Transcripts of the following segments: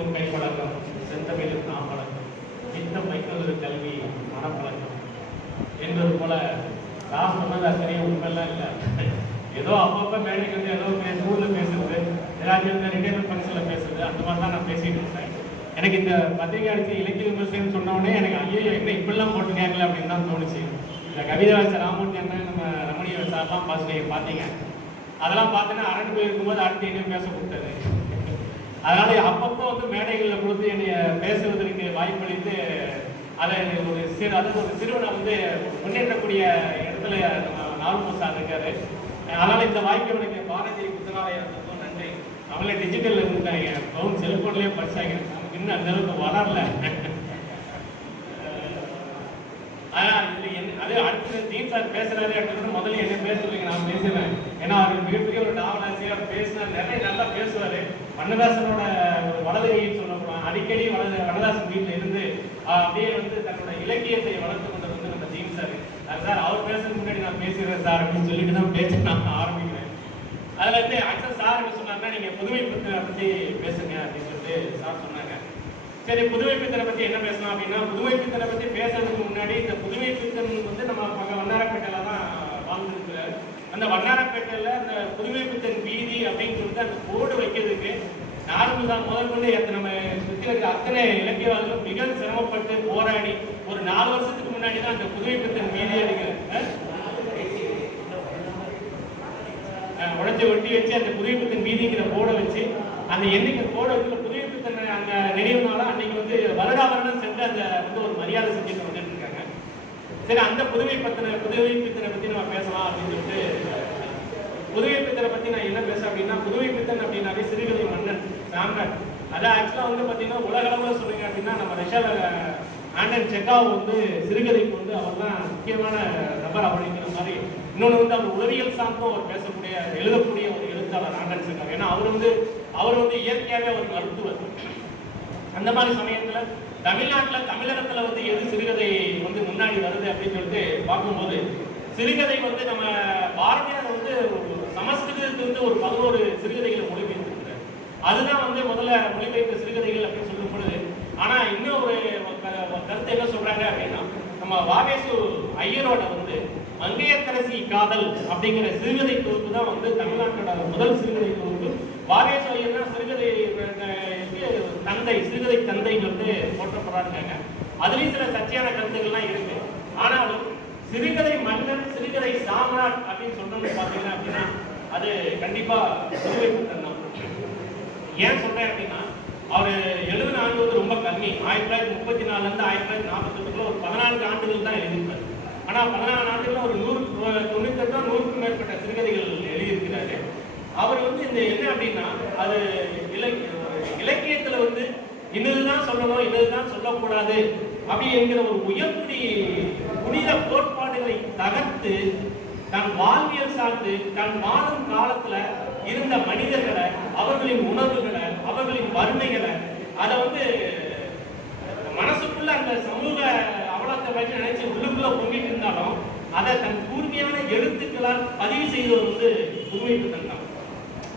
செல்வம் கைப்பழக்கம், செந்தமிழ் நாப்பழக்கம், நித்தம் வைத்தது கல்வி மனப்பழக்கம் என்பது போல நான் சொன்னது அத்தனையும் உண்மையெல்லாம் இல்லை. ஏதோ அப்பப்போ மேடைக்கு வந்து ஏதோ ஸ்கூலில் பேசுறது, ஏதாச்சும் இந்த ரிட்டையர்மெண்ட் ஃபங்க்ஷனில் பேசுறது, அந்த மாதிரி தான் நான் பேசிட்டு இருந்தேன். எனக்கு இந்த பத்திரிகை அடிச்சு இலக்கிய விமர்சனம் சொன்னோடனே எனக்கு ஐயோ என்ன இப்படிலாம் போட்டுருக்காங்களே அப்படின்னு தான் தோணுச்சு. இந்த கவிதை வச்ச ராமூர்த்தி அண்ணன் நம்ம ரமணிய சார்லாம் பார்த்தீங்க. அதெல்லாம் பார்த்தீங்கன்னா அரண்டு போயிருக்கும்போது அடுத்து என்ன பேச கொடுத்தாரு. அதனால அப்பப்போ வந்து மேடைகளில் கொடுத்து என்னைய பேசுவதற்கு வாய்ப்பளித்து அதை ஒரு சிறுவனை வந்து முன்னேற்றக்கூடிய இடத்துல நம்ம நாலு சார் இருக்காரு. அதனால இந்த வாய்ப்பு எனக்கு பாரதிய புத்தகாலயத்துக்கும் நன்றி. அவங்களே டிஜிட்டல் இருந்தாங்க, ஃபோன் செல்போன்லேயே படிச்சாங்க, நமக்கு இன்னும் அந்த அளவுக்கு வளரல. அது அடுத்து தீன் சார் பேசுறாரு அப்படின்னு முதல்ல என்ன பேசுவீங்க, நான் பேசுவேன். ஏன்னா அவர் மிகப்பெரிய ஒரு நாவலாசிரியர், பேசினா நிறைய நல்லா பேசுவாரு. வண்ணதாசனோட ஒரு வலதுகைன்னு சொல்லப்படுவாங்க. அடிக்கடி வண்ணதாசன் வீட்டில் இருந்து அப்படியே வந்து தன்னோட இலக்கியத்தை வளர்த்து கொண்டது வந்து நம்ம தீன் சார். அது சார் அவர் பேசுறதுக்கு முன்னாடி நான் பேசுகிறேன் சார் அப்படின்னு சொல்லிட்டு தான் பேச நான் ஆரம்பிக்கிறேன். அதுல இருந்து ஆக்சுவல் சார் என்ன சொன்னாங்கன்னா, நீங்க புதுமை பித்தனை பத்தி பேசுங்க அப்படின்னு சொல்லிட்டு சார் சொன்னாங்க. சரி, புதுமை பித்தனை பத்தி என்ன பேசலாம் அப்படின்னா, புதுமை பித்தனை பத்தி பேசுறதுக்கு முன்னாடி இந்த புதுமை பித்தன் வந்து நம்ம வண்ணாரப்பேட்டையில தான் வாழ்ந்துருக்கிறார். அந்த வண்ணாரப்பேட்டையில அந்த புதுமை பித்தன் வீதி அப்படின்னு சொல்லிட்டு அந்த போர்டு வைக்கிறதுக்கு நார்மல் முதல் கொண்டு நம்ம சுற்றி இருக்கிற அத்தனை இலக்கியவாதிகளும் மிக சிரமப்பட்டு போராடி ஒரு 4 வருஷத்துக்கு முன்னாடி தான் அந்த புதுமை பித்தன் வீதி உடச்சி ஒட்டி வச்சு அந்த புதுமை பித்தன் வீதிங்கிற போர்டை வச்சு அந்த எண்ணிக்கை போர்டை வச்சு புதுமை பித்தன் அந்த நினைவுனால அன்னைக்கு வந்து வருடம் சென்று அந்த வந்து ஒரு மரியாதை செஞ்சுட்டு வந்துட்டு இருக்காங்க. சரி, அந்த புதுமை பித்தனை பத்தி நம்ம பேசலாம் அப்படின்னு சொல்லிட்டு, புதுமை பித்தனை பத்தி நான் என்ன பேச அப்படின்னா, புதுமை பித்தன் அப்படின்னாலே சிறுகதை மன்னன் சாம்ராட். அதான் ஆக்சுவலா வந்து பாத்தீங்கன்னா உலகளவுல சொல்லுங்க அப்படின்னா, நம்ம ரஷ்யாவில் ஆண்டன் செக்காவ் வந்து சிறுகதைக்கு வந்து அவர் தான் முக்கியமான நபர் அப்படிங்கிற மாதிரி. இன்னொன்று வந்து அவர் உளவியல் சார்ந்தும் அவர் பேசக்கூடிய எழுதக்கூடிய ஒரு எழுத்தாளர் ஆண்டன் செக்காவ். ஏன்னா அவர் வந்து இயற்கையாகவே ஒரு மருத்துவர். அந்த மாதிரி சமயத்துல தமிழ்நாட்டில் தமிழகத்துல வந்து எது சிறுகதை வந்து முன்னாடி வருது அப்படின்னு சொல்லிட்டு பார்க்கும்போது, சிறுகதை வந்து நம்ம பாரதியார் வந்து சமஸ்கிருதத்துக்கு வந்து ஒரு 11 சிறுகதைகளை மொழிபெயர்த்திருக்கிறார். அதுதான் வந்து முதல்ல மொழிபெயர்த்த சிறுகதைகள் அப்படின்னு சொல்லும் பொழுது, ஆனா இன்னும் ஒரு கருத்து என்ன சொல்றாங்க அப்படின்னா, நம்ம வாவேசு ஐயரோட வந்து மங்கையர்க்கரசி காதல் அப்படிங்கிற சிறுகதை தொகுப்பு தான் வந்து தமிழ்நாட்டோட முதல் சிறுகதை தொகுப்பு. வாவேசு ஐயர் தான் சிறுகதை தந்தை வந்து போற்றப்படுறாங்க. அதுலயும் சில சர்ச்சையான கருத்துக்கள்லாம் இருக்கு. ஆனாலும் சிறுகதை மன்னன், சிறுகதை சாம்ராட் அப்படின்னு சொல்றோம்னு பாத்தீங்கன்னா அப்படின்னா அது கண்டிப்பா புதுமை பித்தன் தான். ஏன் சொல்றேன் அப்படின்னா, அவர் எழுதின ஆண்டு வந்து ரொம்ப கம்மி. 1934 இருந்து 1948 ஒரு 14 ஆண்டுகள் தான் எழுதியிருப்பார். ஆனா 14 ஆண்டுகள் ஒரு 198 மேற்பட்ட சிறுகதைகள் எழுதியிருக்கிறாரு. அவர் வந்து இந்த என்ன அப்படின்னா, அது இலக்கியத்துல வந்து இன்னதுதான் சொல்லணும், இன்னதுதான் சொல்லக்கூடாது அப்படி என்கிற ஒரு உயர்த்தி புனித கோட்பாடுகளை தகர்த்து தன் வாழ்வியல் சார்ந்து தன் வாழும் காலத்துல இருந்த மனிதர்களை, அவர்களின் உணர்வுகளை, அவர்களின் வறுமைகளை, அதை வந்து மனசுக்குள்ள அந்த சமூக அவலத்தை பற்றி நினைச்சு உள்ளுக்குள்ள பொங்கிட்டு இருந்தாலும் அதை தன் கூர்மையான எழுத்துக்களால் பதிவு செய்தவர் வந்து புதுமை பித்தன் தான்.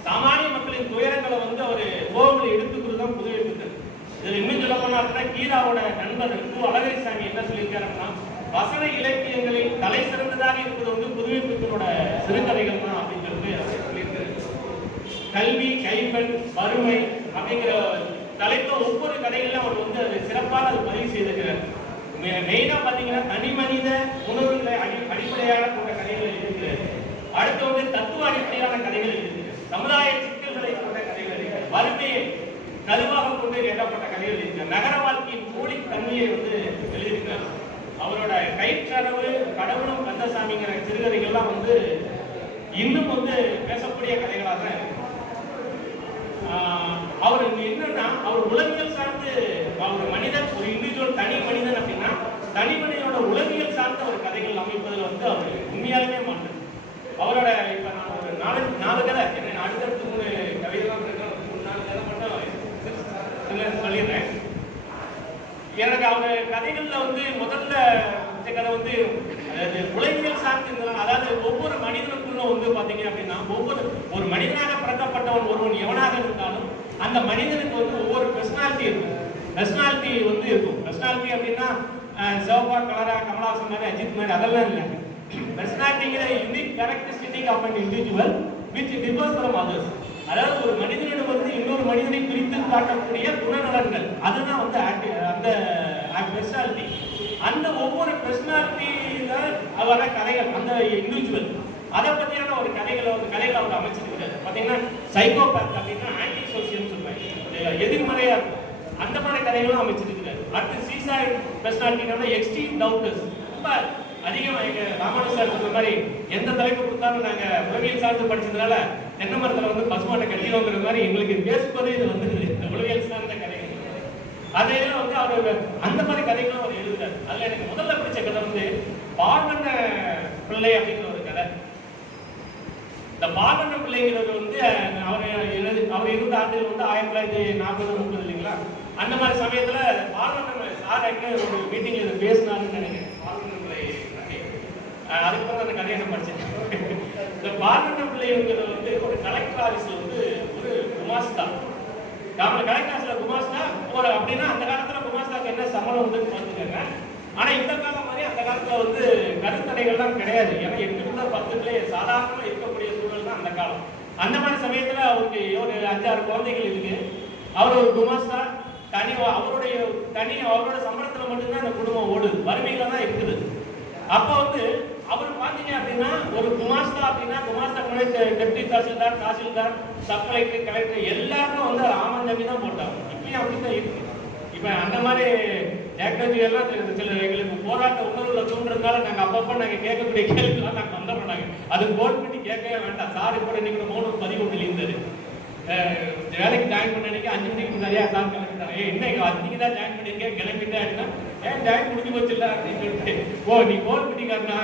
சாமானிய மக்களின் துயரங்களை வந்து அவர் கோவில எடுத்துக்கிறதுதான் புதுமை பித்தன். இதுல இன்னும் சொல்ல போனா அப்படின்னா, கீராவோட நண்பர் அழகரிசாமி என்ன சொல்லியிருக்காருன்னா, வசன இலக்கியங்களில் தலை சிறந்ததாக இருப்பது வந்து புதுமை பித்தனோட சிறுகதைகள் தான் அப்படின்னு சொல்லியிருக்காரு. கல்வி, கைப்பெண், வறுமை அப்படிங்கிற தலைப்புல ஒவ்வொரு கதைகள்லாம் அவர் வந்து அதை சிறப்பாக அது பதிவு செய்திருக்கிறார். மெயினா பாத்தீங்கன்னா தனி மனித உணர்வுகளை அடிப்படையாக கொண்ட கதைகள் இருக்கிறது. அடுத்து வந்து தத்துவ அடிப்படையான கதைகள் இருக்கிறது. சமுதாய சிக்கல்களை கொண்ட கதைகள் இருக்கிறது. வறுமையை கருவாக கொண்டு எழுதப்பட்ட கதைகள் இருக்கிறது. நகர வாழ்க்கையின் போலி தன்மையை வந்து எழுதியிருக்கிறார். அவரோட கைச்சரவு, கடவுளும் கந்தசாமிங்கிற சிறுகதைகள்லாம் வந்து இன்னும் வந்து பேசக்கூடிய கதைகளாக தான் இருக்கு. அவர் என்னன்னா, அவர் உலகியல் சார்ந்து அவர் மனிதன், ஒரு இண்டிவிஜுவல் தனி மனிதன் அப்படின்னா தனி மனிதனோட உலகியல் சார்ந்த ஒரு கதைகள் அமைப்பதில் வந்து அவர் உண்மையாலுமே மாட்டார். அவரோட இப்ப நான் ஒரு 4 கதை என்ன அடுத்தடுத்து 3 கவிதைலாம் இருக்கேன், 3-4 கதை மட்டும் சொல்லிடுறேன். எனக்கு அவர் கதைகள்ல வந்து முதல்ல கதை வந்து அதாவது உலகியல் சார்ந்து இருந்தது. அதாவது ஒவ்வொரு மனிதனுக்குள்ள வந்து பாத்தீங்க அப்படின்னா, ஒரு மனிதனாக பிறக்கப்பட்டவன் ஒருவன் எவனாக இருந்தாலும் அந்த மனிதனுக்கு வந்து ஒவ்வொரு பர்சனாலிட்டி பர்சனாலிட்டி வந்து இருக்கும். பர்சனாலிட்டி அப்படின்னா சிவப்பா கலரா கமலஹாசன் மாதிரி அஜித் மாதிரி அதெல்லாம் இல்லை. பர்சனாலிட்டிங்கிற unique characteristic of an individual which differs from others. அதாவது ஒரு மனிதனிடம் வந்து இன்னொரு மனிதனை பிரித்து காட்டக்கூடிய குணநலன்கள், அதுதான் வந்து அந்த பர்சனாலிட்டி. அந்த ஒவ்வொரு பர்சனாலிட்டியில வர கதைகள், அந்த இண்டிவிஜுவல் அதை பத்தியான ஒரு கதைகளை அவர் அமைச்சிருக்கிறார். பாத்தீங்கன்னா சைக்கோபேத் அப்படின்னா ஆன்டி சோசியல் சொல்லுவாங்க, எதிர்மறையா இருக்கும். அந்த மாதிரி கதைகளும் அமைச்சிருக்கிறார். அடுத்து சீசாய்ட் பர்சனாலிட்டினால எக்ஸ்ட்ரீம் டவுட்டர்ஸ், ரொம்ப அதிகம். எங்க ராமானு சார் சொன்ன மாதிரி எந்த தலைப்பு கொடுத்தாலும் நாங்க உளவியல் சார்ந்து படிச்சதுனால தென்னை மரத்துல வந்து பசுமாட்டை கட்டிடுவோங்கிற மாதிரி எங்களுக்கு பேசுவதே இது வந்து உளவியல் சார்ந்த கதைகள். அதையெல்லாம் வந்து அவர் அந்த மாதிரி கதைகளும் அவர் எழுதுறாரு. அதுல எனக்கு முதல்ல பிடிச்ச கதை வந்து பால்வண்ண பிள்ளை அப்படிங்கிற ஒரு கதை. இந்த பால்வண்ண பிள்ளைங்கிறது வந்து அவர் இருந்த ஆண்டுகள் வந்து 1940-30 இல்லைங்களா? அந்த மாதிரி சமயத்துல பால்வண்ண சார் ஒரு மீட்டிங்ல இதை பேசினாருன்னு நினைக்கிறேன். பால்வண்ண பிள்ளை அதுக்கு தான் அந்த கதையை நான் படிச்சேன். இந்த பால்வண்ண பிள்ளைங்கிறது வந்து ஒரு கலெக்டர் ஆபீஸ்ல வந்து ஒரு குமாஸ்தா, கலெக்டர் ஆபீஸ்ல குமாஸ்தா ஒரு அப்படின்னா அந்த காலத்துல குமாஸ்தாக்கு என்ன சம்பளம் வந்து பார்த்துக்கோங்க. ஆனா இந்த காலம் மாதிரி அந்த காலத்துல வந்து கருத்தடைகள்லாம் கிடையாது. ஏன்னா 8 10 சாதாரணமா இருக்கக்கூடிய சூழல் தான் அந்த காலம். அந்த மாதிரி சமயத்துல அவருக்கு ஒரு 5-6 குழந்தைகள் இருக்கு. அவர் ஒரு குமாஸ்தா, அவரோட சம்பளத்துல மட்டும்தான் அந்த குடும்பம் ஓடுது, வறுமையில தான் இருக்குது. அப்ப வந்து அவர் பாத்தீங்க அப்படின்னா ஒரு குமாஸ்தா அப்படின்னா குமாஸ்தா deputy tahsildar sub collector collector எல்லாருமே வந்து ஆமந்தமி தான் போட்டாங்க. இப்பயும் அப்படிதான் இருக்கு. இப்ப அந்த மாதிரி டெக்னாலஜி எல்லாம் சில எங்களுக்கு போராட்ட உணர்வுல தூண்டுறதுனால நாங்க அப்பப்ப நாங்க கேட்கக்கூடிய கேள்விலாம் நாங்க வந்துடுறோம். அது போல் பண்ணி கேட்கவே வேண்டாம். சார் கூட இன்னைக்கு 3:11 இருந்தாரு. வேலைக்கு ஜாயின் பண்ண அன்னைக்கு 5 மணிக்கு முன்னாடியே சார் கிளம்பிட்டாங்க. இன்னைக்கு 5 மணிக்கு தான் ஜாயின் பண்ணிருக்கே கிளம்பிட்டேன் அப்படின்னா ஜாயின் முடிஞ்சு போச்சுல்ல அப்படின்னு சொல்லிட்டு, ஓ நீ போல் பண்ணிக்காருனா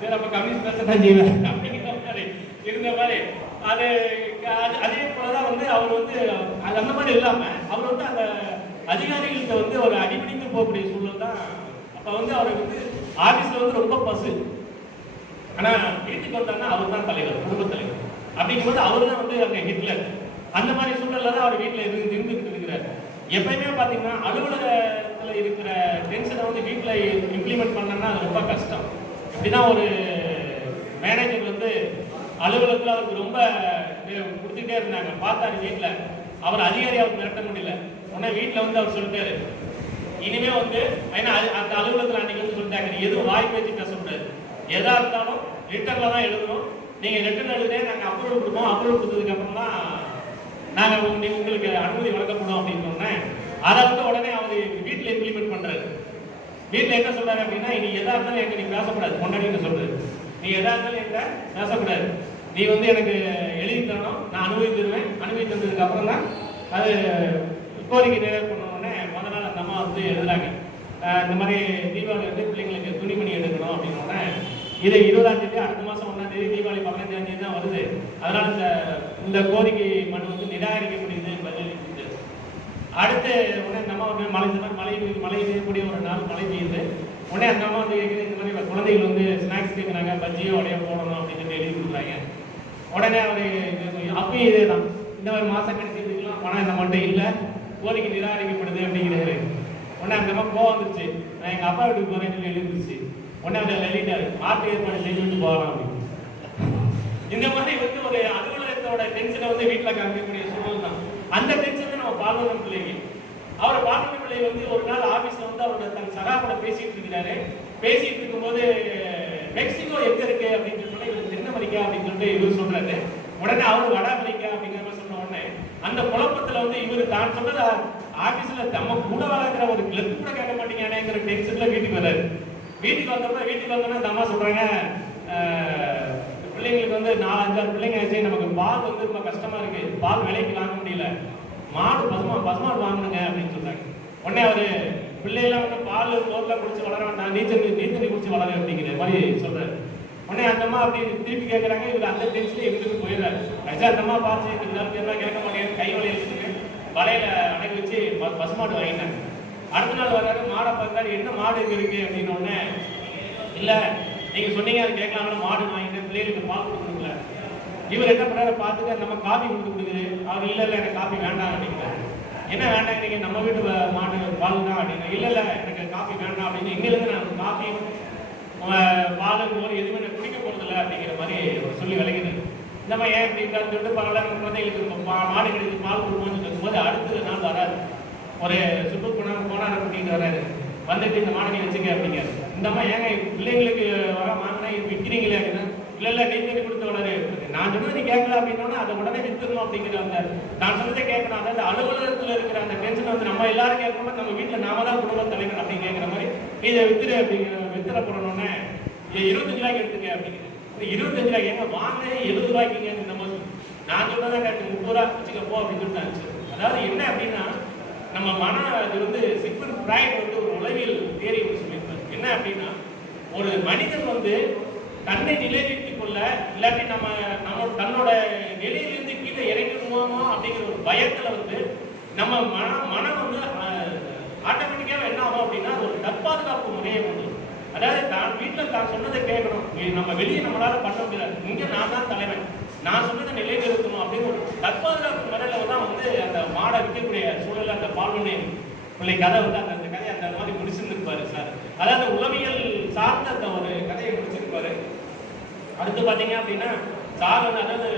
சரி அப்ப கம்யூனிஸ்ட் பேச தான் செய்வேன் அப்படிங்கிற மாதிரி இருந்த மாதிரி. அதே போலதான் வந்து அவர் வந்து அந்த மாதிரி இல்லாம அவர் வந்து அந்த அதிகாரிகள்கிட்ட வந்து ஒரு அடிபணிந்து போகக்கூடிய சூழல் தான். அப்ப வந்து அவருக்கு வந்து ஆபீஸ்ல வந்து ரொம்ப பசு, ஆனா வீட்டுக்கு வந்தாங்கன்னா அவர் தான் தலைவர், குடும்ப தலைவர். அப்படிங்கும்போது அவரு தான் வந்து அங்க ஹிட்லர். அந்த மாதிரி சூழல்ல தான் அவர் வீட்டுல இருந்துகிட்டு இருக்கிறார். எப்பயுமே பாத்தீங்கன்னா அலுவலகத்துல இருக்கிற டென்ஷனை வந்து வீட்டுல இம்ப்ளிமெண்ட் பண்ணனா அது ரொம்ப கஷ்டம். இப்படிதான் ஒரு மேனேஜர் வந்து அலுவலகத்துல அவருக்கு ரொம்ப கொடுத்துட்டே இருந்தாங்க. பார்த்தாரு வீட்டுல, அவர் அதிகாரி அவருக்கு மிரட்ட முடியல. உடனே வீட்டுல வந்து அவர் சொல்லிட்டாரு, இனிமே வந்து ஏன்னா அந்த அலுவலகத்துல அன்னைக்கு வந்து சொல்லிட்டாங்க, நீ எதுவும் வாய் பேச்சு பேசக்கூடாது, எதா இருந்தாலும் ரிட்டர்ல தான் எழுதணும். நீங்க ரிட்டர்ன் எழுதுனே நாங்க அப்ரூவல் கொடுப்போம், அப்ரூவல் கொடுத்ததுக்கு அப்புறம் தான் நாங்க உங்களுக்கு அனுமதி வழங்கப்படும் அப்படின்னு சொன்னேன். அதை வந்து உடனே அவர் வீட்டுல இம்ப்ளிமெண்ட் பண்றாரு. வீட்டுல என்ன சொல்றாரு அப்படின்னா, நீ எதா இருந்தாலும் எங்க நீ பேசக்கூடாது, கொண்டாடின்னு சொல்றது, நீ எதா இருந்தாலும் எங்க பேசக்கூடாது, நீ வந்து எனக்கு எழுதி தரணும், நான் அனுமதி தருவேன், அனுமதி தந்ததுக்கு அப்புறம் தான் அது கோரிக்கை நிறைவேற்ற பண்ணோடனே முதல் நாள் அந்த அம்மா வந்து எழுதுறாங்க, இந்த மாதிரி தீபாவளி வந்து பிள்ளைங்களுக்கு துணிமணி எடுக்கணும் அப்படின்னோடனே இது 20ஆம் தேதி, அடுத்த மாதம் 1ஆம் தேதி, தீபாவளி 15ஆம் தேதி தான் வருது. அதனால இந்த கோரிக்கை மனு வந்து நிராகரிக்கப்படுது பதில். அடுத்து உடனே அந்த அம்மா வந்து மழை பெய்யக்கூடிய ஒரு நாள் மழை பெய்யுது. உடனே அந்த அம்மா வந்து இந்த மாதிரி குழந்தைகள் வந்து ஸ்நாக்ஸ் கேட்குறாங்க, பஜ்ஜியோ உடைய போடணும் அப்படின்னு சொல்லி எழுதி கொடுக்குறாங்க. உடனே அவர் அப்பயும் இதே தான், இந்த மாதிரி மாதம் கழிச்சுக்கலாம் பணம் இந்த மட்டும் இல்லை, கோரிக்கை நிராகரிக்கப்படுது அப்படிங்கிறாரு. உடனே அந்த அம்மா கோவம் வந்துருச்சு, நான் எங்கள் அப்பா வீட்டுக்கு போகிறேன்னு சொல்லி எழுதிருச்சு. உடனே அதை எழுதிட்டாரு, மாற்று ஏற்பாடு செஞ்சு விட்டு போகலாம் அப்படின்னு. இந்த மாதிரி வந்து ஒரு அலுவலகத்தோட டென்ஷனை வந்து வீட்டில் காமிக்கக்கூடிய சூழல் தான். அந்த டென்ஷன் தான் நம்ம பால்வண்ண பிள்ளைங்க. அவர் பால்வண்ண பிள்ளை வந்து ஒரு நாள் ஆபீஸ்ல வந்து அவரோட தன் சகாவோட பேசிட்டு இருக்கிறாரு. பேசிட்டு இருக்கும்போது மெக்சிகோ எங்க இருக்கு அப்படின்னு சொன்னா இவருக்கு தென் அமெரிக்கா அப்படின்னு சொல்லிட்டு இவர் சொல்றாரு. உடனே அவரு வட அமெரிக்கா அப்படிங்கிற மாதிரி சொன்ன உடனே அந்த குழப்பத்துல வந்து இவரு தான் சொன்னது ஆபீஸ்ல நம்ம கூட வளர்க்குற ஒரு கிளப் கூட கேட்க மாட்டேங்கானேங்கிற டென்ஷன்ல வீட்டுக்கு வர்றாரு. வீட்டுக்கு வந்தோம்னா அந்த அம்மா சொல்றாங்க, பிள்ளைங்களுக்கு வந்து 4-5 பிள்ளைங்க ஆச்சு, நமக்கு பால் வந்து ரொம்ப கஷ்டமா இருக்கு, பால் விலைக்கு வாங்க முடியல, பசுமாடு வாங்கணுங்க அப்படின்னு சொல்றாங்க. உடனே அவரு பிள்ளைலாம் வந்து பால் மோர்லாம் குடிச்சு வளர வேண்டாம், நீச்சல் குடிச்சு வளர அப்படிங்கிற மாதிரி சொல்றாரு. உடனே அந்த அம்மா அப்படி திருப்பி கேட்கறாங்க. இவர் அந்த டென்ஷன்ல இருந்துட்டு போயிடுறாரு. ஆக்சுவலா அந்த அம்மா பார்த்து இருந்தாலும் கேட்க மாட்டேங்குது, கை வலையில இருக்குங்க, வலையில அடக்கி வச்சு பசுமாடு வாங்கினாங்க. அடுத்த நாள் வர்றாரு, மாடை பார்த்தாரு, என்ன மாடு இருக்கு அப்படின்னு. உடனே இல்ல நீங்க சொன்னீங்க அது கேட்கலாம்னா மாடு வாங்கிட்டு பிள்ளைகளுக்கு பால் கொடுக்கணும்ல. இவர் என்ன பண்றாரு, பார்த்துட்டு நம்ம காபி கொடுத்து கொடுக்குது. அவர் இல்ல எனக்கு காபி வேண்டாம் அப்படிங்கிறாரு. என்ன வேண்டாம், நீங்க நம்ம வீட்டு மாடு பால் தான் அப்படின்னு. இல்லை இல்லை எனக்கு காஃபி வேண்டாம் அப்படின்னு. இன்னிலேருந்து நான் காஃபி பால் மோர் எதுவுமே நான் குடிக்க போகிறதில்ல அப்படிங்கிற மாதிரி சொல்லி விளங்கிது. இந்த மாதிரி ஏன் அப்படின்றது சொல்லிட்டு பரவாயில்ல நம்ம குழந்தைகளுக்கு மாடு கிடையாது பால் கொடுப்போம்னு சொல்லும்போது அடுத்த நாள் வராது. ஒரு போனார் அப்படின்னு வராது. வந்துட்டு இந்த மாடை வச்சுக்க அப்படிங்க. இந்த மாதிரி ஏங்க பிள்ளைங்களுக்கு வர வாங்கினா விற்கிறீங்களே அப்படின்னா இல்லை இல்லை நீங்க கொடுத்து வளரு. நான் சொன்னது நீ கேட்கல அப்படின்னா அதை உடனே வித்துடணும் அப்படிங்கிற அந்த நான் சொன்னதே கேட்கணும். அதாவது அலுவலகத்தில் இருக்கிற அந்த டென்ஷன் வந்து நம்ம எல்லாரும் கேட்கணும். நம்ம வீட்டில் நாம தான் குடும்ப தலைவர் அப்படின்னு கேட்குற மாதிரி இதை வித்துரு அப்படிங்கிற வித்துற போடணுன்னே 25 ரூபாய்க்கு எடுத்துக்க அப்படிங்கிற. 25 ரூபாய்க்கு எங்க வாங்க 70 ரூபாய்க்குங்க. நம்ம நான் சொன்னதான் கேட்டு 30 ரூபா வச்சுக்க போ அப்படின்னு சொல்லிட்டு. அதாவது என்ன அப்படின்னா நம்ம மன அது வந்து சிக்மண்ட் ஃப்ராய்ட் வந்து ஒரு உளவியல் தியரி சொல்லியிருப்பார். என்ன அப்படின்னா ஒரு மனிதன் வந்து தன்னை நிலைநிறுத்திக் கொள்ள இல்லாட்டி தன்னோட நிலையிலிருந்து கீழே இறங்கிடுவோமோ அப்படிங்கிற ஒரு பயத்துல வந்து நம்ம மனம் வந்து ஆட்டோமேட்டிக்காக என்ன ஆகும் அப்படின்னா ஒரு தற்பாதுகாப்பு முறையை கொண்டு. அதாவது தான் வீட்டில் தான் சொன்னதை கேட்கணும். நம்ம வெளியே நம்மளால பண்ண முடியாது. இங்கே நான் தான் தலைவன், நான் சொன்னதை நிலைநிறுத்தணும் அப்படின்னு ஒரு தற்பாதுகாப்பு முறையில தான் வந்து அந்த மாடை விற்கக்கூடிய சூழல அந்த பால்மணி பிள்ளை கதை வந்து அந்த கதையை அந்த மாதிரி முடிச்சிருந்துருப்பாரு சார். அதாவது உளவியல் சார்ந்த அந்த ஒரு கதையை முடிச்சிருப்பாரு. அடுத்து பார்த்தீங்க அப்படின்னா சார் வந்து அதாவது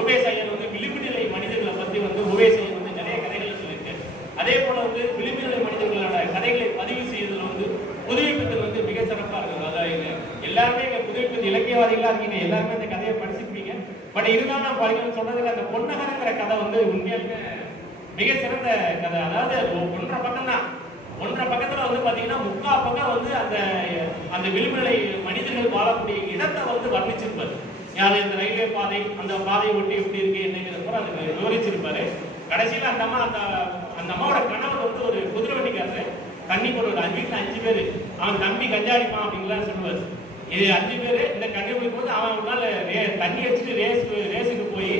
ஓவேஸ் ஐயர் வந்து விளிம்பு நிலை மனிதர்களை பற்றி வந்து ஓவேஸ் ஐயர் வந்து நிறைய கதைகளை சொல்லியிருக்காரு. அதே போல வந்து விளிம்பு நிலை மனிதர்களோட கதைகளை பதிவு செய்வதில் வந்து புதுமைப்பித்தல் வந்து மிக சிறப்பாக இருக்குது. அதாவது எல்லாருமே இங்கே புதுமைப்பித்தல் இலக்கியவாதிகளாக இருக்கீங்க, எல்லாருமே அந்த கதையை படிச்சிருப்பீங்க. பட் இருந்தாலும் நான் படிக்கணும்னு சொன்னதுல அந்த பொன்னகரங்கிற கதை வந்து உண்மையாலுமே மிக சிறந்த கதை. அதாவது 1.5 பக்கம் தான். 1.5 பக்கத்துல வந்து பாத்தீங்கன்னா 3/4 பக்கம் வந்து அந்த விளிம்புநிலை மனிதர்கள் வாழக்கூடிய இடத்தை வந்து வர்ணிச்சிருப்பாரு. யாரு இந்த ரயில்வே பாதை, அந்த பாதையை ஒட்டி எப்படி இருக்கு என்னங்கிறத கூட அதுக்கு விவரிச்சிருப்பாரு. கடைசியில அந்த அம்மாவோட கணவர் வந்து ஒரு குதிரை வண்டிக்காரரு. தண்ணி போடுவார். 5 பேர் அவன் தம்பி கஞ்சாடிப்பான் அப்படின்லாம் சொல்லுவார். இது 5 பேர் இந்த கண்ணி போது அவன் ஒரு நாள் தண்ணி அடிச்சுட்டு ரேஸுக்கு போய்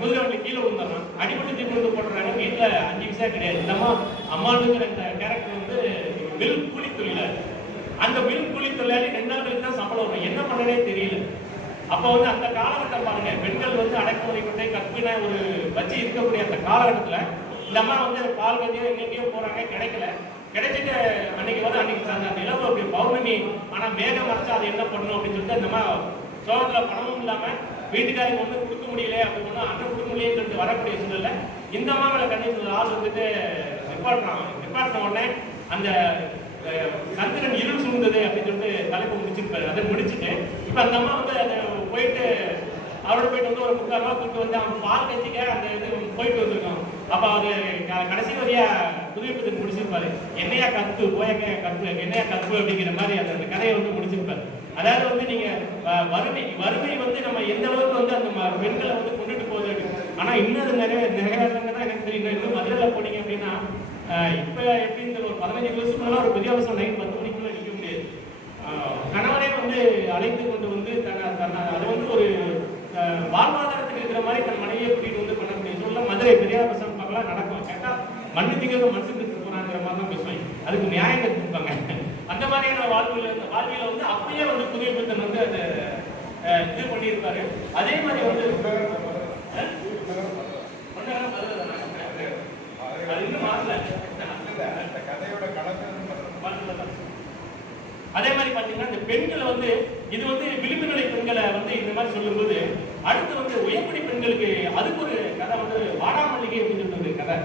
குதிரை வண்டி கீழே விழுந்துடுறான். அடிபட்டு தீர்ந்து போடுறாங்க. வீட்டில் 5 பைசா கிடையாது. இந்த அம்மாளுங்கிற இந்த கேரக்டர் வந்து வில் கூலி தொழிலாளி. அந்த வில் கூலி தொழிலாளி 2 நாள் கழிச்சு தான் சம்பளம் வரும். என்ன பண்ணனே தெரியல. அப்போ வந்து அந்த காலகட்டம் பாருங்க, பெண்கள் வந்து அடக்குமுறை கொண்டே கற்பின ஒரு வச்சு இருக்கக்கூடிய அந்த காலகட்டத்தில் இந்த அம்மா வந்து பால் கஞ்சியோ எங்கெங்கேயோ போறாங்க, கிடைக்கல. கிடைச்சிட்டு அன்னைக்கு அந்த நிலவு அப்படி பௌர்ணமி, ஆனால் மேகம் மறைச்சா அது என்ன பண்ணணும் அப்படின்னு சொல்லிட்டு அந்த அம்மா சோழத்தில் பணமும் இல்லாமல் வீட்டுக்காரங்க ஒன்றும் கொடுக்க முடியல அப்படின்னு ஒன்றும் அண்ணன் கொடுக்க முடியலன்னு சொல்லிட்டு வரக்கூடிய சூழல்ல இந்த அம்மாவை கண்டிப்பாக ஆள் வந்துட்டு நிப்பாட்டின உடனே அந்த சந்திரன் இருள் சூழ்ந்தது அப்படின்னு சொல்லிட்டு தலைப்பு முடிச்சிருப்பாரு. அதை முடிச்சுட்டு இப்போ அந்த அம்மா வந்து அதை போயிட்டு அவரோட போயிட்டு வந்து ஒரு 3/4 ரூபா கூப்பிட்டு வந்து அவன் பால் கஞ்சிக்க அந்த இது போயிட்டு வந்திருக்கான். அப்போ அவர் கடைசி வழியா புதுமைப்பத்துக்கு முடிச்சிருப்பாரு. என்னையா கத்து போயங்க கத்து என்னையா கத்து அப்படிங்கிற மாதிரி அந்த கதையை வந்து முடிச்சிருப்பாரு. அதாவது வந்து நீங்க வறுமை வந்து நம்ம எந்த அளவுக்கு வந்து அந்த பெண்களை வந்து கொண்டுட்டு போகுது. ஆனா இன்னும் நிறைய இடங்க தான் எனக்கு தெரியும். இன்னும் மதுரையில் போனீங்க அப்படின்னா இப்ப எப்படின்னு ஒரு 15 வருஷத்துக்கு முன்னால ஒரு பெரிய அவசரம் நைட் 10 மணிக்குள்ள நிற்க முடியாது. கணவரே வந்து அழைத்து கொண்டு வந்து அது வந்து ஒரு வாழ்வாதாரத்துக்கு இருக்கிற மாதிரி தன் மனைவியை கூட்டிட்டு வந்து பண்ணக்கூடிய சூழல மதுரை பெரியார் பசங்க பார்க்கலாம் நடக்கும். கேட்டா மண்ணு திங்கிறது மனுஷன் திட்டு போறாங்கிற மாதிரி தான் பேசுவாங்க. அதுக்கு நியாயம் கற்றுப்பாங்க. அந்த மாதிரியான வாழ்வியல வந்து அப்பயே வந்து புதுமைப்பித்தன் வந்து அதை இது பண்ணியிருப்பாரு. அதே மாதிரி வந்து அதே மாதிரி பாத்தீங்கன்னா இந்த பெண்களை வந்து இது வந்து விளிம்பு நிலை பெண்களை வந்து இந்த மாதிரி சொல்லும்போது அடுத்து வந்து உயர்படி பெண்களுக்கு அதுக்கு ஒரு கதை வந்து வாடாமல்லிகை அப்படின்னு ஒரு கதை.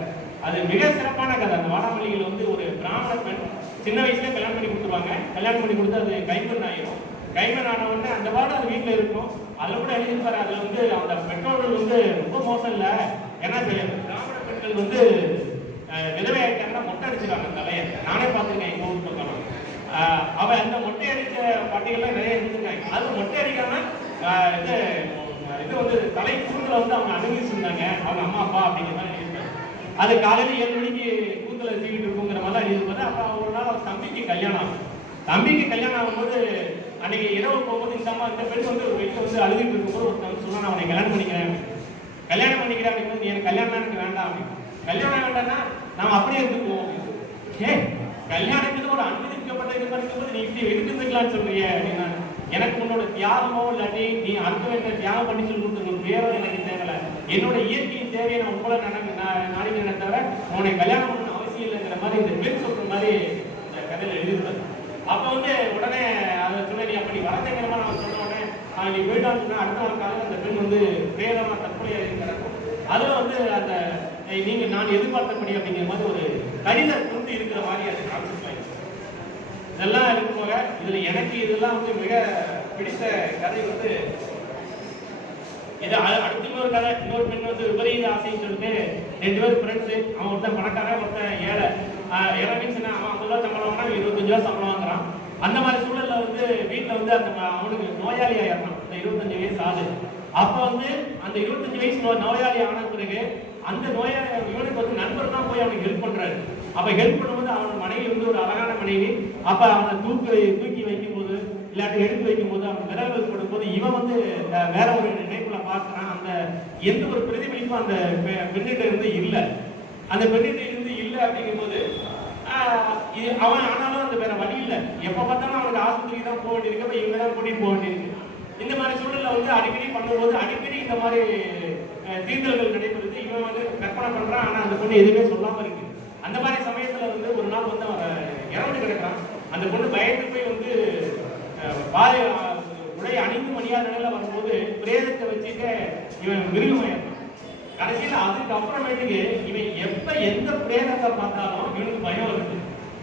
அது மிக சிறப்பான கதை. அந்த வாடாமல்லிகையில வந்து ஒரு பிராமண பெண் சின்ன வயசுல கல்யாணம் பண்ணி கொடுத்துருவாங்க. கல்யாணம் பண்ணி கொடுத்து அது கைம்பெண் ஆயிரும். கைம்பெண் ஆன உடனே அந்த வார்டு அது வீட்டுல இருக்கும். அதுல கூட எழுதியிருப்பாரு. அதுல வந்து அந்த பெற்றோர்கள் வந்து ரொம்ப மோசம் இல்லை. ஏன்னா பிராமண பெண்கள் வந்து விதவை ஆயிட்டாங்கன்னா மொட்டை அடிச்சிருக்காங்க தலையை. நானே பார்த்துருக்கேன் எங்க ஊர் பக்கம். அவ அந்த மொட்டை அடிச்ச பாட்டிகள்லாம் நிறைய இருந்திருக்காங்க. அது மொட்டை அடிக்காம இது வந்து தலை கூந்தலை வந்து அவங்க அனுபவிச்சிருந்தாங்க அவங்க அம்மா அப்பா அப்படிங்கிற மாதிரி எழுதியிருக்காங்க. அது காலையில் 7 மணிக்கு கூந்தலை சீவிட்டு இருக்குங்கிற மாதிரி எழுதும்போது அப்புறம் ஒரு நாள் அவர் தம்பிக்கு கல்யாணம் ஆகும். தம்பிக்கு கல்யாணம் ஆகும்போது அன்னைக்கு இரவு போகும்போது இந்த அம்மா இந்த பெண் வந்து ஒரு வீட்டில் வந்து அழுதுட்டு இருக்கும்போது ஒருத்தவங்க சொன்னா அவனை கல்யாணம் பண்ணிக்கிறேன் அப்படிங்கும்போது நீ எனக்கு கல்யாணம் எனக்கு வேண்டாம் அப்படின்னு. கல்யாணம் வேண்டாம்னா நாம் அப்படியே இருந்துக்குவோம். கல்யாணத்துக்கு ஒரு அனுமதிக்கப்பட்ட இது படிக்கும்போது நீ இப்படி எடுத்துக்கலான்னு சொல்றிய அப்படின்னா எனக்கு உன்னோட தியாகமோ இல்லாட்டி நீ அடுத்த வேண்டிய தியாகம் பண்ணி சொல்லி கொடுத்துருக்க பேரோ எனக்கு தேவையில்லை. என்னோட இயற்கையின் தேவையை நான் உட்பட நாடிக்கிறேன் தவிர உன்னை கல்யாணம் பண்ண அவசியம் இல்லைங்கிற மாதிரி இந்த ட்வின் சொல்ற மாதிரி இந்த கதையில எழுதியிருந்தாரு. அப்ப வந்து உடனே அதை சொன்ன, நீ அப்படி வரதேங்கிறமா நான் சொன்ன உடனே நீ போயிட்டான்னு சொன்னா அடுத்த நாள் காலையில் அந்த பெண் வந்து பிரேதமா தற்கொலையாக கிடக்கும். அதுல வந்து அந்த நீங்க நான் எதிர்பார்த்தபடி அப்படிங்கிற மாதிரி ஒரு கடித துண்டு இருக்கிற மாதிரி அது கான்செப்ட் ஆயிடுச்சு. இதெல்லாம் இருக்கும் போக இதுல எனக்கு இதெல்லாம் வந்து மிக பிடித்த கதை வந்து இது. அடுத்து இன்னொரு கதை, இன்னொரு பெண் வந்து விபரீத ஆசைன்னு சொல்லிட்டு 2 பேர் ஃப்ரெண்ட்ஸு. அவன் ஒருத்தன் பணக்காரன், ஒருத்தன் ஏழை. ஏழை மீன்ஸ் அவன் 50 ரூபா சம்பளம் வாங்கினா 25 ரூபா சம்பளம் வாங்குறான். அந்த மாதிரி சூழல்ல வந்து வீட்டில் வந்து அந்த அவனுக்கு நோயாளி ஆயிடறான். இந்த 25 வயசு ஆகுது. அப்ப வந்து அந்த 25 வயசு நோயாளி ஆன பிறகு அந்த நோயாளி இவனுக்கு வந்து நண்பர் தான் போய் அவனுக்கு ஹெல்ப் பண்றாரு. அப்ப ஹெல்ப் பண்ணும்போது அவன் மனைவி வந்து ஒரு அழகான மனைவி. அப்ப அவனை தூக்கி வைக்கும் போது இல்லாட்டி எடுத்து வைக்கும் போது அவன் விரல்கள் போடும்போது இவன் வந்து வேற ஒரு நினைப்புல பார்க்கிறான். அந்த எந்த ஒரு பிரதிபலிப்பும் அந்த பெண்ணிட்ட இருந்து இல்லை. அந்த பெண்ணிட்ட இருந்து இல்லை அப்படிங்கும் போது அவன் ஆனாலும் அந்த வேற வழி இல்லை. எப்ப பார்த்தாலும் அவனுக்கு ஆஸ்பத்திரிக்கு தான் போக வேண்டியிருக்கு. அப்ப இவங்க தான் கூட்டிட்டு போக வேண்டியிருக்கு. இந்த மாதிரி சூழல்ல வந்து அடிக்கடி பண்ணும்போது அடிக்கடி இந்த மாதிரி தீர்தல்கள் நடைபெறுது. இவன் வந்து கற்பனை பண்றான், ஆனா அந்த பொண்ணு எதுவுமே சொல்லாம இருக்கு. அந்த மாதிரி சமயத்துல வந்து ஒரு நாள் வந்து அவன் இறந்து கிடக்கிறான். அந்த பொண்ணு பயந்து போய் வந்து உடை அணிந்து மணியாத நிலையில வரும்போது பிரேதத்தை வச்சுட்டு இவன் மிருகமாயிடும். கடைசியில் அதுக்கு அப்புறமேட்டுக்கு இவன் எப்ப எந்த பிரேதத்தை பார்த்தாலும் இவனுக்கு பயம் இருக்கு.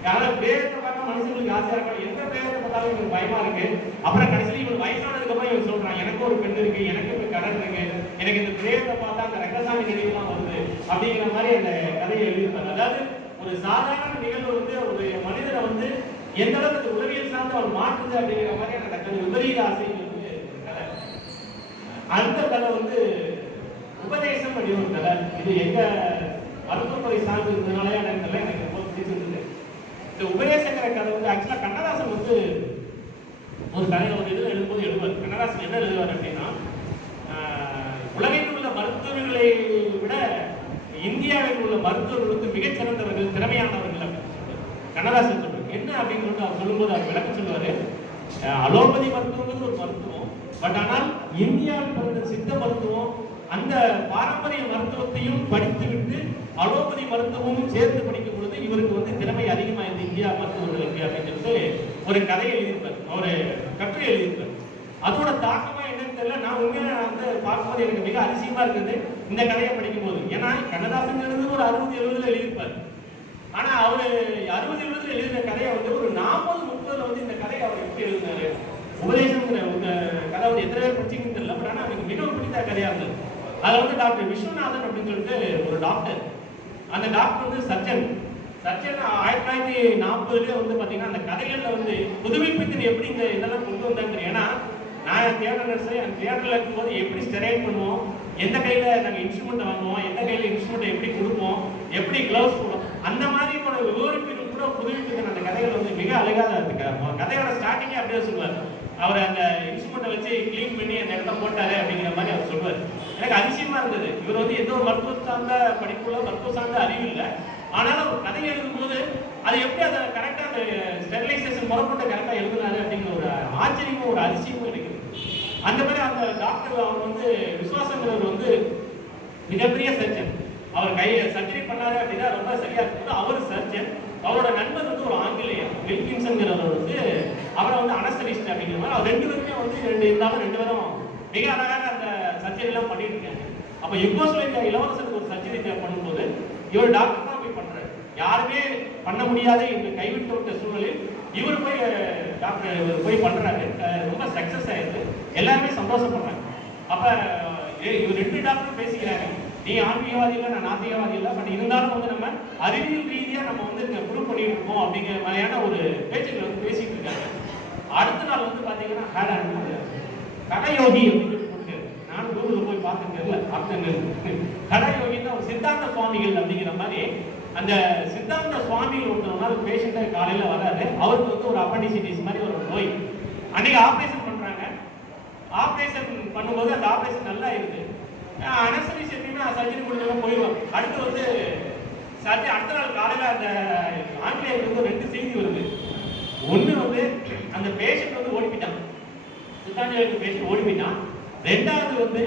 யாராவது பிரேதத்தை பார்த்தா மனுஷங்களுக்கு ஆசையா இருக்கணும், எந்த பிரேதத்தை பார்த்தாலும் இவனுக்கு பயமா இருக்கு. அப்புறம் கடைசியில் இவன் வயசானதுக்கு அப்புறம் இவன் சொல்றான், எனக்கு ஒரு பெண் இருக்கு, எனக்கு இப்ப கடன் இருக்கு, எனக்கு இந்த பிரேதத்தை பார்த்தா அந்த ரங்கசாமி நினைவுலாம் வருது அப்படிங்கிற மாதிரி அந்த கதையை எழுதியிருப்பாங்க. அதாவது ஒரு சாதாரண நிகழ்வு வந்து ஒரு மனிதனை வந்து எந்த அளவுக்கு உளவியல் சார்ந்து அவன் மாற்றுது அப்படிங்கிற மாதிரி அந்த விபரீத ஆசை வந்து கதை. அடுத்த கதை வந்து உபதேசம் அப்படின்னு ஒரு கதை. இது எங்க மருத்துவத்துறை சார்ந்து இருந்ததுனாலே எனக்கு ரொம்ப பிடிச்சிருந்தது. இந்த உபதேசங்கிற கதை வந்து ஆக்சுவலா கண்ணதாசன் வந்து ஒரு கதையில ஒரு இதில் எழுதும்போது எழுதுவார். கண்ணதாசன் என்ன எழுதுவார் அப்படின்னா, உலகில் உள்ள மருத்துவர்களை விட இந்தியாவில் உள்ள மருத்துவர்கள் வந்து மிகச்சிறந்தவர்கள், திறமையானவர்கள் அப்படின்னு கண்ணதாசன் சொல்றாரு. என்ன அப்படின்னு சொல்லிட்டு அவர் சொல்லும்போது அவர் விளக்கம் சொல்லுவாரு, அலோபதி மருத்துவம் ஒரு மருத்துவம், பட் ஆனால் இந்தியாவில் பிறந்த சித்த மருத்துவம் அந்த பாரம்பரிய மருத்துவத்தையும் படித்துவிட்டு அலோபதி மருத்துவமும் சேர்த்து படிக்கும் பொழுது இவருக்கு வந்து திறமை அதிகமாயிருது இந்தியா மருத்துவர்களுக்கு அப்படின்னு சொல்லிட்டு ஒரு கதையை எழுதியிருப்பார், ஒரு கட்டுரை எழுதியிருப்பார். அதோட தாக்கமா என்னன்னு தெரியல. நான் உண்மையா வந்து பார்க்கும்போது எனக்கு மிக அதிசயமா இருக்குது இந்த கதையை படிக்கும் போது. ஏன்னா கண்ணதாசன் எழுதுறது ஒரு 60-70 எழுதியிருப்பார். ஆனா அவரு 60-70 எழுதின கதையை வந்து ஒரு 40-30 வந்து இந்த கதையை அவர் எப்படி எழுதினாரு. உபதேசங்கிற ஒரு கதை வந்து எத்தனை பேர் படிச்சிங்கன்னு தெரியல, பட் ஆனா எனக்கு மிகவும் பிடித்த கதையா இருந்தது. அதுல வந்து டாக்டர் விஸ்வநாதன் அப்படின்னு சொல்லிட்டு ஒரு டாக்டர். அந்த டாக்டர் வந்து சர்ஜன் 1940 வந்து பாத்தீங்கன்னா அந்த கதைகள்ல வந்து புதுமைப்பித்தன் எப்படி இந்த இதெல்லாம் கொண்டு வந்தாங்க. ஏன்னா நான் தியேட்டர் நர்ஸை அந்த தியேட்டர்ல இருக்கும்போது எப்படி ஸ்டெரைல் பண்ணுவோம், எந்த கையில நாங்க இன்ஸ்ட்ருமெண்ட் வாங்குவோம், எந்த கையில இன்ஸ்ட்ருமெண்ட் எப்படி கொடுப்போம், எப்படி கிளவுஸ் போடுவோம், அந்த மாதிரி ஒரு விவரிப்பின் கூட புதுமைப்பித்தன் அந்த கதைகள் வந்து மிக அழகாக இருக்கு. கதையோட ஸ்டார்டிங்கே அப்படியே சொல்லுவார். அவர் அந்த இன்ஸ்ட்ருமெண்ட்டை வச்சு கிளீன் பண்ணி அந்த இடத்த போட்டாரு அப்படிங்கிற மாதிரி அவர் சொல்லுவார். எனக்கு அதிசயமா இருந்தது. இவர் வந்து எந்த ஒரு மருத்துவ சார்ந்த படிப்புள்ள மருத்துவ சார்ந்த அறிவு இல்லை, ஆனாலும் ஒரு கதை எழுதும்போது அது எப்படி அதை கரெக்டாக அந்த ஸ்டெரிலைசேஷன் முறைப்பட்ட கரெக்டாக எழுதுனாரு அப்படிங்கிற ஒரு ஆச்சரியமும் ஒரு அதிசயமும் இருக்குது. அந்த மாதிரி அந்த டாக்டர் அவர் வந்து விஸ்வாசங்கிறவர் வந்து மிகப்பெரிய சர்ஜன். அவர் சர்ஜரி பண்ணாரு அப்படின்னா ரொம்ப சரியா இருக்குது. அவர் சர்ஜன், அவரோட நண்பர் வந்து ஒரு ஆங்கிலேயர் வில்கின்சன்கிறவர் வந்து அவரை வந்து அனஸ்தலிஸ்ட் அப்படிங்கிற மாதிரி அவர் 2 பேருமே வந்து இருந்தாலும் 2 பேரும் மிக அழகாக அந்த சர்ஜரி எல்லாம் பண்ணிட்டு இருக்காங்க. அப்ப யுகோஸ்லேவியா இளவரசருக்கு ஒரு சர்ஜரி பண்ணும்போது இவர் டாக்டர் தான் போய் பண்றாரு. யாருமே பண்ண முடியாத இந்த கைவிட்டு விட்ட சூழலில் இவர் போய் டாக்டர் போய் பண்றாரு. ரொம்ப சக்சஸ் ஆயிடுது, எல்லாருமே சந்தோஷப்படுறாங்க. அப்ப இவர் 2 டாக்டரும் பேசிக்கிறாங்க, நீ ஆன்மீகவாதி இல்லை, நான் நாத்திகவாதி இல்லை, பட் இருந்தாலும் வந்து நம்ம அறிவியல் ரீதியா நம்ம வந்து ப்ரூவ் பண்ணிட்டு இருக்கோம் அப்படிங்கிற மாதிரியான ஒரு பேச்சுக்களை வந்து பேசிட்டு இருக்காங்க. அடுத்த நாள் வந்து பாத்தீங்கன்னா கடயோகி அப்படின்னு சொல்லிட்டு நான் கூகுளில் போய் பார்த்துருக்கேன். கடயோகின்னு ஒரு சித்தாந்த சுவாமிகள் அப்படிங்கிற மாதிரி அந்த சித்தாந்த சுவாமிகள் ஒரு நாள் பேஷண்ட்டை காலையில வராது. அவருக்கு வந்து ஒரு அப்பண்டிசிட்டிஸ் மாதிரி ஒரு நோய். அன்னைக்கு ஆப்ரேஷன் பண்றாங்க. ஆப்ரேஷன் பண்ணும்போது அந்த ஆப்ரேஷன் நல்லா இருக்கு. அனஸ்தீசியா சர்ஜரி முடிஞ்சவங்க போயிடுவாங்க. அடுத்து வந்து அடுத்த நாள் காலையில அந்த ஆங்கிலேயருக்கு வந்து 2 செய்தி வருது. ஒண்ணு வந்து அந்த பேஷண்ட் வந்து ஓடிப்பிட்டான், சித்தாந்த பேஷண்ட் ஓடிப்பிட்டான். 2வது வந்து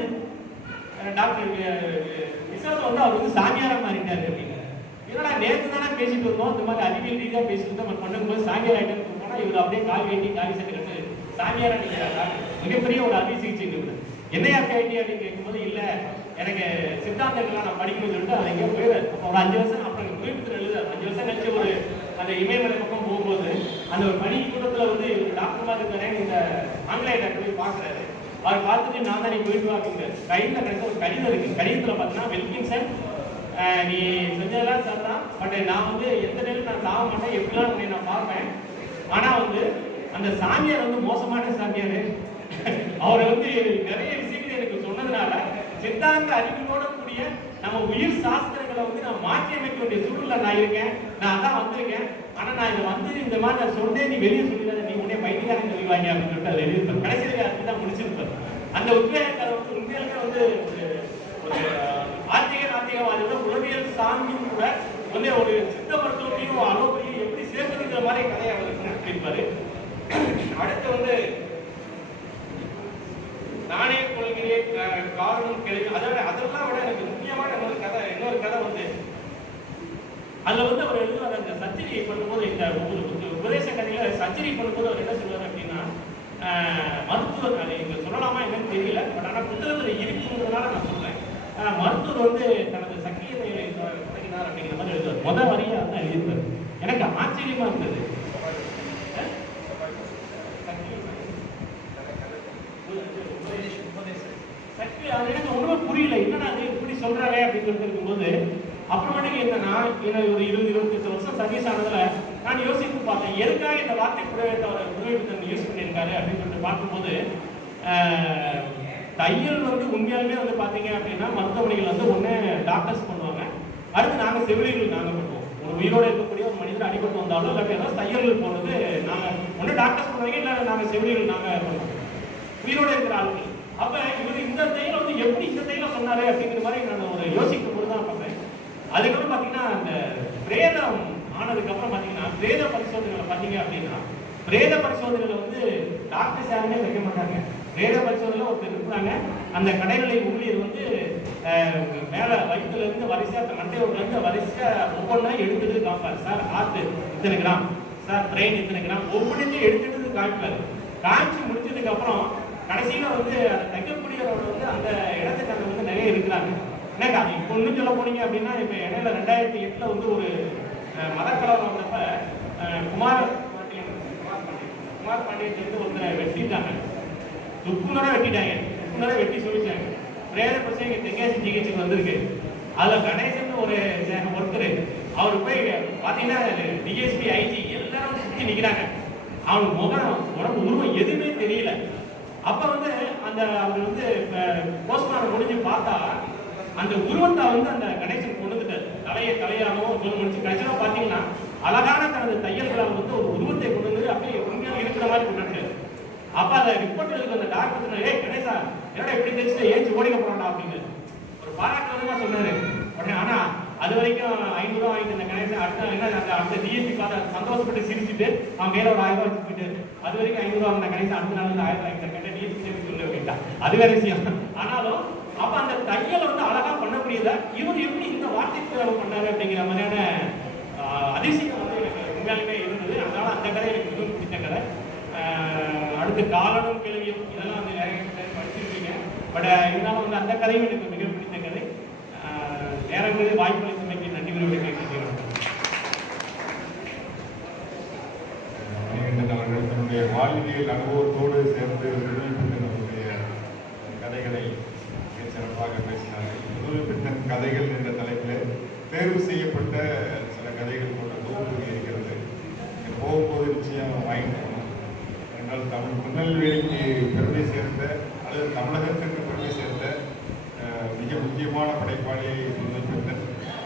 டாக்டர் விசால் வந்து அவர் வந்து சாமியாரா மாறிட்டாரு அப்படிங்கிற. என்னடா நேற்று தானே பேசிட்டு இருந்தோம், இந்த மாதிரி அறிவியல் ரீதியா பேசிட்டு நம்ம பண்ணும்போது சாமியார் ஆகிட்டு போனா இவர் அப்படியே கால் வேண்டி காலி சட்டை கட்டு சாமியாரா நிற்கிறாரா? மிகப்பெரிய ஒரு அறுவை சிகிச்சை இருக்குது. என்னையா கேட்டி அப்படின்னு கேட்கும்போது இல்ல எனக்கு சித்தாந்தங்கள்லாம் நான் படிக்கணும்னு சொல்லிட்டு அதை எங்கேயோ போயிடுறாரு. அப்போ ஒரு 5 வருஷம் அப்புறம் குறிப்பிட்டு எழுதுறாரு. 5 வருஷம் கழிச்சு ஒரு அந்த இமயமலை பக்கம் போகும்போது அந்த ஒரு பணி கூட்டத்தில் வந்து டாக்டர் மாதிரி இருக்கிறேன் இந்த ஆங்கிலேய டாக்டர் போய் பார்க்குறாரு. அவர் பார்த்துட்டு நான் தான் நீ போயிட்டு வா அப்படிங்கிறாரு. கையில் கிடைச்ச ஒரு கடிதம் இருக்கு. கடிதத்தில் பார்த்தீங்கன்னா வெல்கின்சன் நீ செஞ்சதெல்லாம் சரிதான், பட் நான் வந்து எந்த நேரம் நான் சாக மாட்டேன், எப்படிலாம் உன்னை நான் பார்ப்பேன். ஆனால் வந்து அந்த சாமியார் வந்து மோசமான சாமியார். அவரை வந்து நிறைய விஷயங்கள் எனக்கு சொன்னதுனால சித்தாந்த அறிவினோட கூடிய நம்ம உயிர் சாஸ்திரங்களை வந்து நான் மாற்றி அமைக்க வேண்டிய சூழல்ல நான் இருக்கேன். நான் அதான் வந்திருக்கேன். ஆனா நான் இதை வந்து இந்த மாதிரி நான் சொன்னேன், நீ வெளியே சொல்லிடாத, நீ உடனே பைத்தியக்காரன் சொல்லிவாங்க அப்படின்னு சொல்லிட்டு அதை எழுதியிருப்பேன். கடைசியில் அதுதான் முடிச்சிருப்பார். அந்த உத்வேகத்தை வந்து உண்மையிலுமே வந்து ஒரு ஆத்திக நாத்திகவாதியோட உளவியல் சாமியும் கூட வந்து ஒரு சித்த மருத்துவத்தையும் அலோபதியும் எப்படி சேர்த்துக்கிற மாதிரி கதையை அவர் நடத்தியிருப்பாரு. அடுத்து வந்து நானே கொள்கிறேன் காரணம் கேள்வி அதெல்லாம் விட எனக்கு முக்கியமான இன்னொரு கதை வந்து அதுல வந்து அவர் எழுதுவார். அந்த சர்ஜரி பண்ணும்போது இந்த உபதேச கதையில சர்ஜரி பண்ணும்போது அவர் என்ன சொல்லுவார் அப்படின்னா மருத்துவர் அதை இங்க சொல்லலாமா என்னன்னு தெரியல, பட் ஆனால் புத்தகத்தில் இருக்குங்கிறதுனால நான் சொல்றேன். மருத்துவர் வந்து தனது சக்கியத்தை தொடங்கினார் அப்படிங்கிற மாதிரி எழுதுவார். முதல் வரியா தான் எழுதியிருப்பார். எனக்கு ஆச்சரியமா இருந்தது. அது எனக்கு ஒண்ணுமே புரியல, என்னடா அது இப்படி சொல்றாரு அப்படின்னு சொல்லிட்டு இருக்கும்போது அப்புறமேட்டுக்கு என்னன்னா ஒரு 20-28 வருஷம் சர்வீஸ் ஆனதுல நான் யோசித்து பார்த்தேன், எதுக்காக இந்த வார்த்தை புதுமைப்பித்தன் யூஸ் பண்ணியிருக்காரு அப்படின்னு சொல்லிட்டு பார்க்கும்போது தையல் வந்து உண்மையாலுமே வந்து பார்த்தீங்க அப்படின்னா மருத்துவமனைகள் வந்து ஒன்று டாக்டர்ஸ் பண்ணுவாங்க, அடுத்து நாங்கள் செவிலியர்கள் நாங்கள் பண்ணுவோம். ஒரு உயிரோடு இருக்கக்கூடிய ஒரு மனிதர் அடிபட்டு வந்தாலும் இல்லாட்டி ஏதாவது தையல்கள் போகிறது நாங்கள் ஒன்று டாக்டர்ஸ் பண்ணுவாங்க, இல்லை நாங்கள் செவிலியர்கள் நாங்கள் பண்ணுவோம் உயிரோடு இருக்கிற ஆளுகள். அப்ப இவர் இந்த தைலம் வந்து எப்படி இந்த தைலம் சொன்னாரு அப்படிங்கிற மாதிரி நான் ஒரு யோசிக்கும் போது தான் பார்த்தேன். அதுக்கப்புறம் பார்த்தீங்கன்னா அந்த பிரேதம் ஆனதுக்கு அப்புறம் பார்த்தீங்கன்னா பிரேத பரிசோதனைகளை பார்த்தீங்க அப்படின்னா பிரேத பரிசோதனைகளை வந்து டாக்டர்ஸ் யாருமே வைக்க மாட்டாங்க. பிரேத பரிசோதனையில் ஒருத்தர் இருக்கிறாங்க, அந்த கடைநிலை ஊழியர் வந்து மேல வயிற்றுல இருந்து வரிசையா மண்டையோட இருந்து வரிசையா ஒவ்வொன்றா எடுத்துட்டு காப்பாரு. சார் ஹார்ட் இத்தனை கிராம், சார் பிரெயின் இத்தனை கிராம், ஒவ்வொன்றையும் எடுத்துட்டு காமிப்பாரு. காமிச்சு முடிச்சதுக்கு அப்புறம் கடைசியில வந்து அந்த தைக்கக்கூடியவரோட வந்து அந்த இடத்துக்கான வந்து நிறைய இருக்கிறாங்க. எனக்கு அது இப்போ இன்னும் சொல்ல போனீங்க அப்படின்னா இப்போ இடையில 2008 வந்து ஒரு மதக்கலவரம் வந்தப்ப குமார் பாண்டியன் வந்து ஒருத்தரை வெட்டிட்டாங்க, துப்புனரை வெட்டிட்டாங்க. துப்புனரை வெட்டி சொல்லிட்டாங்க. பிரேத பிரச்சனை இங்கே தென்காசி ஜிஹெச்சுக்கு வந்திருக்கு. அதில் கணேசன் ஒரு ஒருத்தர் அவர் போய் பார்த்தீங்கன்னா டிஎஸ்பி ஐஜி எல்லாரும் சுற்றி நிற்கிறாங்க. அவனுக்கு முகம் உடம்பு உருவம் எதுவுமே தெரியல. அப்ப வந்து அந்த அவர் வந்து போஸ்ட்மார்ட்டம் முடிஞ்சு பார்த்தா அந்த உருவத்தை வந்து அந்த கணேசன் கொண்டுட்டார். தலையாகவும் சொல்ல முடிச்சு கடைசியாக பார்த்தீங்கன்னா அழகான தனது தையல்களை வந்து ஒரு உருவத்தை கொண்டு வந்து அப்படியே உண்மையாக இருக்கிற மாதிரி கொண்டுட்டாரு. அப்ப அதை ரிப்போர்ட் எழுதுக்கு அந்த டாக்டர் ஏ கணேசா என்னடா இப்படி தெரிச்சுட்டு ஏஞ்சி ஓடிக்க போறான்டா அப்படின்னு ஒரு பாராட்டுறதுமா சொன்னாரு. உடனே ஆனா அது வரைக்கும் 500 ரூபா வாங்கிட்டு இந்த கணேசன் அடுத்த டிஎஸ்பி பார்த்து சந்தோஷப்பட்டு சிரிச்சுட்டு அவன் மேல ஒரு 1000 ரூபாய் வச்சு போயிட்டு அது வரைக்கும் 500 ரூபா வாங்கின கணேசன் அடுத்த நாள் வந்து 1000 வாங்கிட்ட டிஎஸ்பி சொல்லு அப்படின்ட்டா. அது வேற விஷயம். ஆனாலும் அப்ப அந்த தையல் வந்து அழகா பண்ணக்கூடியத இவர் எப்படி இந்த வார்த்தை பண்ணாரு அப்படிங்கிற மாதிரியான அதிசயம் வந்து எனக்கு உண்மையாலுமே இருந்தது. அதனால அந்த கதை எனக்கு மிகவும் பிடித்த கதை. அடுத்து காலனும் கேள்வியும் இதெல்லாம் வந்து நிறைய படிச்சிருக்கீங்க, பட் இருந்தாலும் வந்து அந்த கதையும் எனக்கு மிக பிடித்த கதை. நேரங்களில் வாய்ப்பு அளித்தமைக்கு நன்றி விரும்பி கேட்கிறேன். அவர்கள் தன்னுடைய வாழ்வியல் அனுபவத்தோடு சேர்ந்து புதுமைப்பித்தனுடைய கதைகளை மிக சிறப்பாக பேசினார்கள். புதுமைப்பித்தன் கதைகள் என்ற தலைப்பில் தேர்வு செய்யப்பட்ட சில கதைகள் போன்ற தொகுப்பு இருக்கிறது. போகும்போது நிச்சயம் வாங்கிட்டு போகணும். என்றால் திருநெல்வேலிக்கு பெருமை சேர்ந்த அல்லது தமிழகத்திற்கு பெருமை சேர்ந்த மிக முக்கியமான படைப்பாளி புதுமைப்பித்தன்.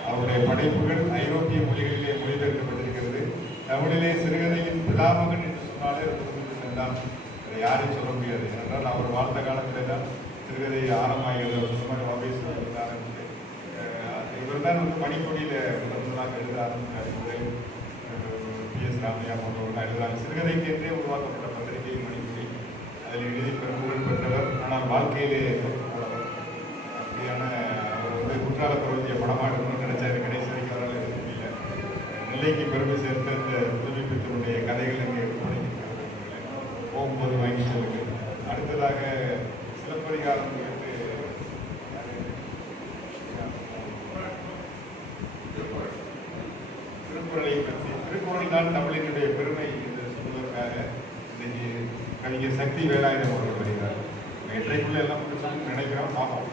அவருடைய படைப்புகள் ஐரோப்பிய மொழிகளிலே மொழிபெயர்க்கப்பட்டிருக்கிறது. தமிழிலே சிறுகதையின் பிதாமகன் என்று சொன்னாலே புதுமைப்பித்தன் தான், யாரையும் சொல்ல முடியாது. ஏனென்றால் அவர் வாழ்ந்த காலத்திலே தான் சிறுகதை ஆரம்பமாகிறது. இவர் தான் வந்து மணிக்கொடியில் முதலாக எழுத ஆரம்பித்தார். PS ராமையா போன்றவர்கள் எழுதுகிறாங்க. சிறுகதைக்கு என்றே உருவாக்கப்பட்ட பத்திரிகை மணிக்கொடி. அதில் எழுதி புகழ் பெற்றவர், ஆனால் வாழ்க்கையிலே அப்படியான அவர் வந்து குற்றால பருவத்திய படமாக இருக்கணும்னு நினைச்சாரு. கடைசி வரைக்கும் அவரால் எழுத முடியல. நெல்லைக்கு பெருமை சேர்த்த இந்த புதுமைப்பித்தனுடைய கதைகள் அங்கே போகும்போது வாங்கி சொல்லுங்கள். அடுத்ததாக சிலப்பதிகாரம் என்று திருக்குறளை பற்றி, திருக்குறள் தான் தமிழினுடைய பெருமை என்று சொல்வதற்காக இன்னைக்கு கவிஞர் சக்தி வேலாயுதம் அவர்கள் வருகிறார். இன்றைக்குள்ள எல்லாம் நினைக்கிறோம் பார்ப்போம்.